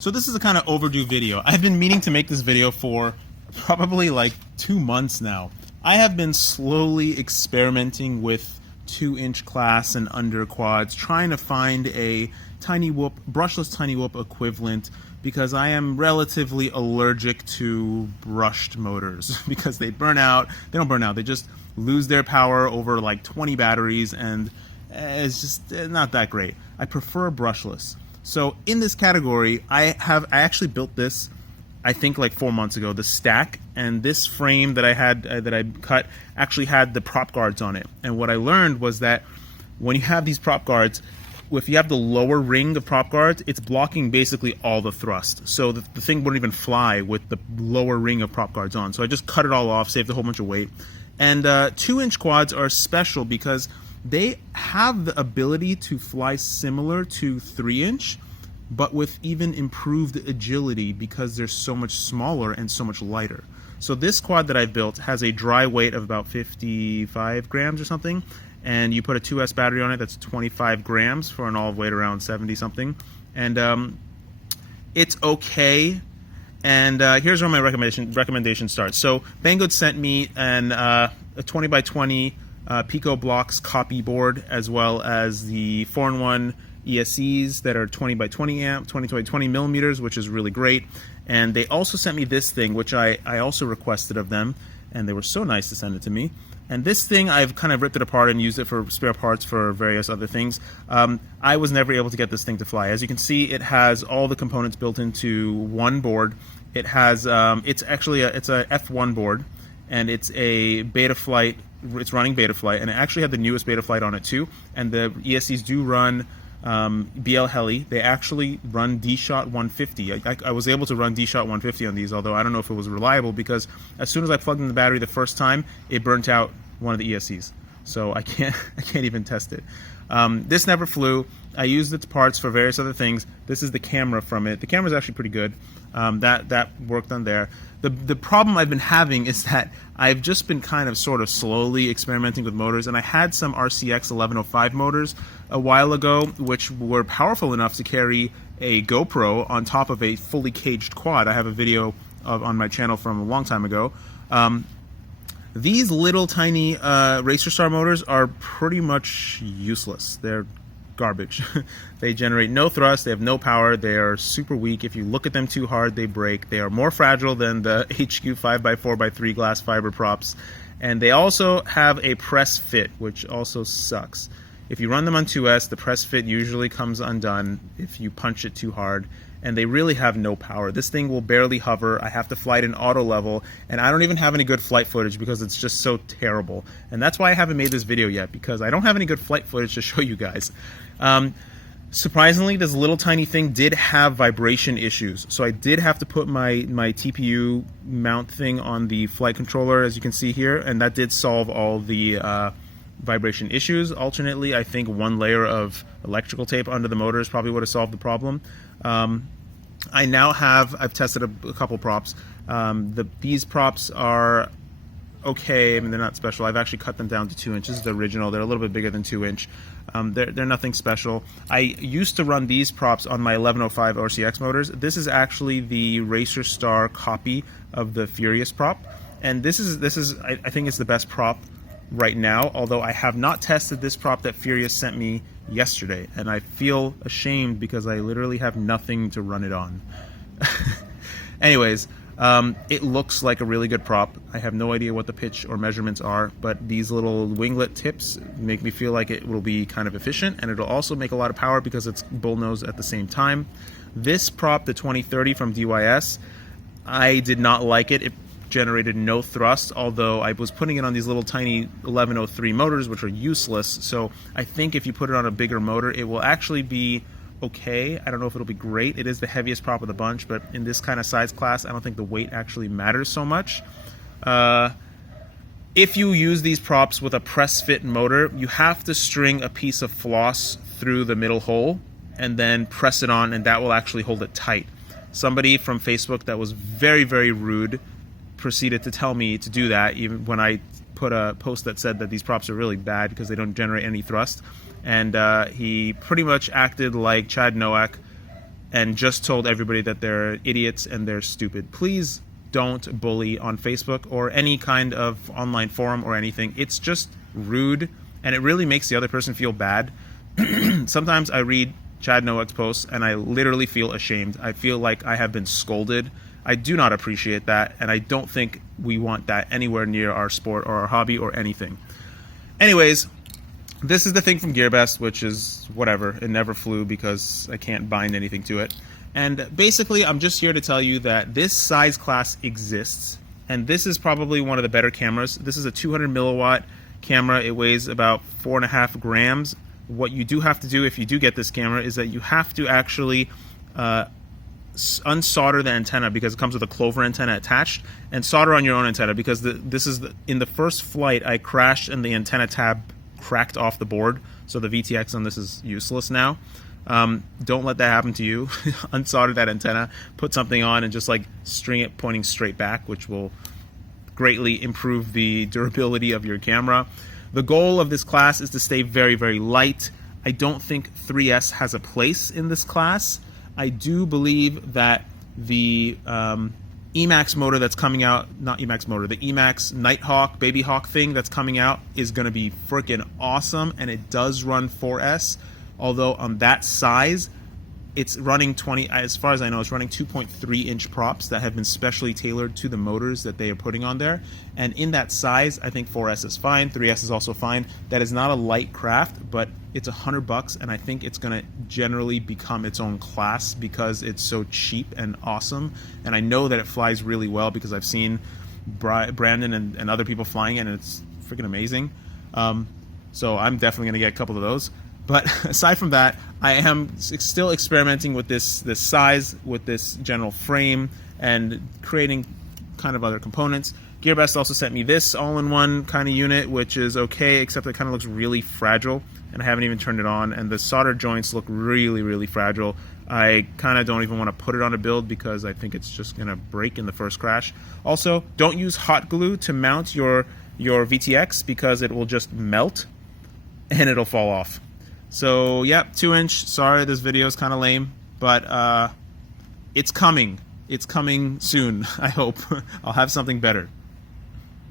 So this is a kind of overdue video. I've been meaning to make this video for probably like 2 months now. I have been slowly experimenting with 2-inch class and under quads, trying to find a tiny whoop, brushless tiny whoop equivalent, because I am relatively allergic to brushed motors because they burn out. They don't burn out, they just lose their power over like 20 batteries, and it's just not that great. I prefer brushless. So in this category, I actually built this, I think like 4 months ago, the stack, and this frame that I had that I cut actually had the prop guards on it. And what I learned was that when you have these prop guards, if you have the lower ring of prop guards, it's blocking basically all the thrust. So the thing wouldn't even fly with the lower ring of prop guards on. So I just cut it all off, saved a whole bunch of weight. And 2-inch quads are special because they have the ability to fly similar to 3-inch, but with even improved agility because they're so much smaller and so much lighter. So this quad that I've built has a dry weight of about 55 grams or something, and you put a 2S battery on it that's 25 grams for an all weight around 70 something. And it's okay. And here's where my recommendation starts. So Banggod sent me a 20 by 20 Pico Blocks copy board, as well as the 4-in-1 ESCs that are 20 by 20 amp, 20 by 20 millimeters, which is really great. And they also sent me this thing, which I also requested of them, and they were so nice to send it to me. And this thing, I've kind of ripped it apart and used it for spare parts for various other things. I was never able to get this thing to fly. As you can see, it has all the components built into one board. It has, it's actually it's a F1 board, and it's a Betaflight. It's running Betaflight, and it actually had the newest Betaflight on it too. And the ESCs do run BL Heli. They actually run D-Shot 150. I was able to run D-Shot 150 on these, although I don't know if it was reliable, because as soon as I plugged in the battery the first time, it burnt out one of the ESCs. So I can't even test it. This never flew. I used its parts for various other things. This is the camera from it. The camera's actually pretty good. That worked on there. The problem I've been having is that I've just been kind of sort of slowly experimenting with motors, and I had some RCX 1105 motors a while ago, which were powerful enough to carry a GoPro on top of a fully caged quad. I have a video on my channel from a long time ago. These little tiny Racer Star motors are pretty much useless. They're garbage. They generate no thrust, they have no power, they are super weak. If you look at them too hard, they break. They are more fragile than the HQ 5x4x3 glass fiber props. And they also have a press fit, which also sucks. If you run them on 2S, the press fit usually comes undone if you punch it too hard, and they really have no power. This thing will barely hover. I have to fly it in auto level, and I don't even have any good flight footage because it's just so terrible. And that's why I haven't made this video yet, because I don't have any good flight footage to show you guys. Surprisingly, this little tiny thing did have vibration issues, so I did have to put my TPU mount thing on the flight controller, as you can see here, and that did solve all the vibration issues. Alternately, I think one layer of electrical tape under the motors probably would have solved the problem. I now I've tested a couple props. These props are okay. I mean, they're not special. I've actually cut them down to 2 inches. The original, they're a little bit bigger than 2-inch. They're nothing special. I used to run these props on my 1105 RCX motors. This is actually the Racer Star copy of the Furious prop, and this is I think it's the best prop right now, although I have not tested this prop that Furious sent me yesterday, and I feel ashamed because I literally have nothing to run it on. Anyways, it looks like a really good prop. I have no idea what the pitch or measurements are, but these little winglet tips make me feel like it will be kind of efficient, and it'll also make a lot of power because it's bullnose at the same time. This prop, the 2030 from DYS, I did not like it. It generated no thrust, although I was putting it on these little tiny 1103 motors, which are useless. So I think if you put it on a bigger motor, it will actually be okay. I don't know if it'll be great. It is the heaviest prop of the bunch, but in this kind of size class, I don't think the weight actually matters so much. If you use these props with a press fit motor, you have to string a piece of floss through the middle hole and then press it on, and that will actually hold it tight. Somebody from Facebook that was very, very rude proceeded to tell me to do that, even when I put a post that said that these props are really bad because they don't generate any thrust. And he pretty much acted like Chad Nowak and just told everybody that they're idiots and they're stupid. Please don't bully on Facebook or any kind of online forum or anything. It's just rude, and it really makes the other person feel bad. Sometimes I read Chad Nowak's posts and I literally feel ashamed. I feel like I have been scolded. I do not appreciate that, and I don't think we want that anywhere near our sport or our hobby or anything. Anyways, this is the thing from GearBest, which is whatever. It never flew because I can't bind anything to it. And basically, I'm just here to tell you that this size class exists, and this is probably one of the better cameras. This is a 200 milliwatt camera. It weighs about 4.5 grams. What you do have to do if you do get this camera is that you have to actually unsolder the antenna, because it comes with a clover antenna attached, and solder on your own antenna, because in the first flight I crashed and the antenna tab cracked off the board, so the VTX on this is useless now. Don't let that happen to you. Unsolder that antenna, put something on, and just like string it pointing straight back, which will greatly improve the durability of your camera. The goal of this class is to stay very, very light. I don't think 3S has a place in this class. I do believe that the Emax motor that's coming out, not Emax motor, the Emax Nighthawk, Baby Hawk thing that's coming out is going to be freaking awesome, and it does run 4S, although on that size, it's running as far as I know, it's running 2.3 inch props that have been specially tailored to the motors that they are putting on there. And in that size, I think 4S is fine, 3S is also fine. That is not a light craft, but it's $100, and I think it's gonna generally become its own class because it's so cheap and awesome. And I know that it flies really well because I've seen Brandon and other people flying it, and it's freaking amazing. So I'm definitely gonna get a couple of those. But aside from that, I am still experimenting with this size, with this general frame, and creating kind of other components. GearBest also sent me this all-in-one kind of unit, which is okay, except it kind of looks really fragile, and I haven't even turned it on, and the solder joints look really, really fragile. I kind of don't even want to put it on a build because I think it's just going to break in the first crash. Also, don't use hot glue to mount your VTX because it will just melt and it'll fall off. So, yep, 2-inch. Sorry, this video is kind of lame, but it's coming. It's coming soon, I hope. I'll have something better.